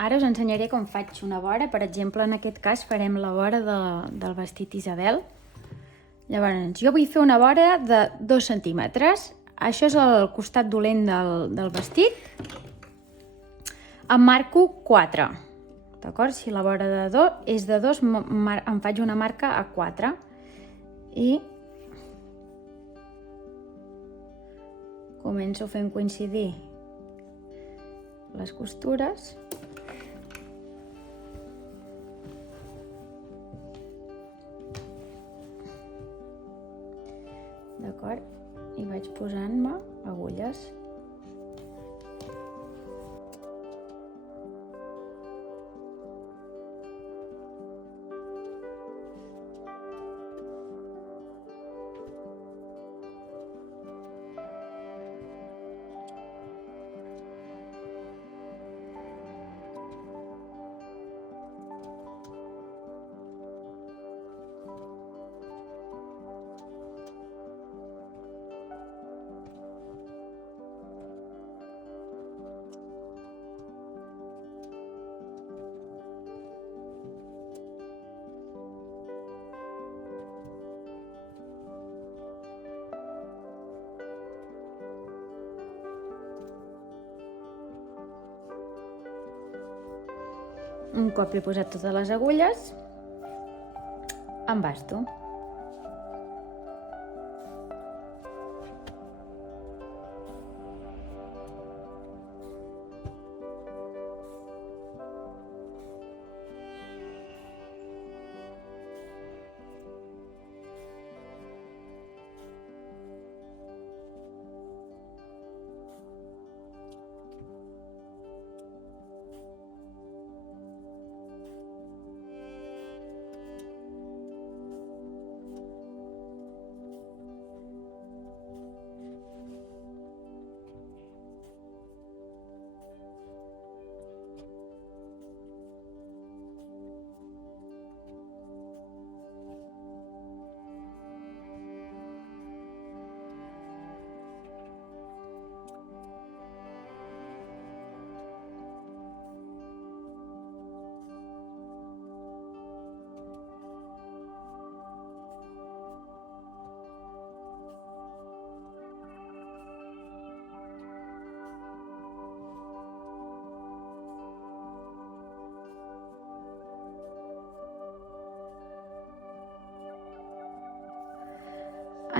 Ara us ensenyaré com faig una vora. Per exemple, en aquest cas farem la vora del vestit Isabel. Llavors, jo vull fer una vora de 2 centímetres. Això és el costat dolent del vestit. Em marco 4. D'acord? Si la vora és de 2, em faig una marca a 4. I començo fent coincidir les costures. D'acord? I vaig posant-me agulles. Un cop he posat totes les agulles, embasto.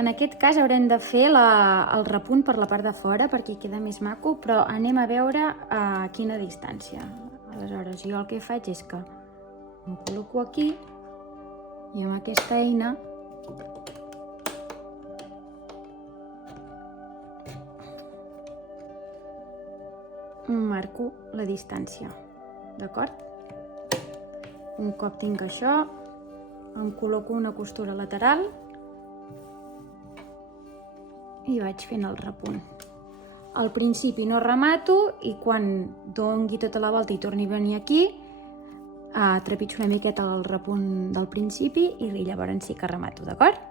En aquest cas haurem de fer el repunt per la part de fora perquè queda més maco, però anem a veure a quina distància. Aleshores, jo el que faig és que em col·loco aquí i amb aquesta eina marco la distància, d'acord? Un cop tinc això, em col·loco una costura lateral i vaig fent el repunt. Al principi no remato i quan dongui tota la volta i torni a venir aquí, trepitjo una miqueta el repunt del principi i llavors sí que remato, d'acord?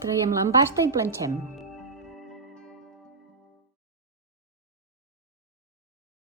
Traiem l'embasta i planxem.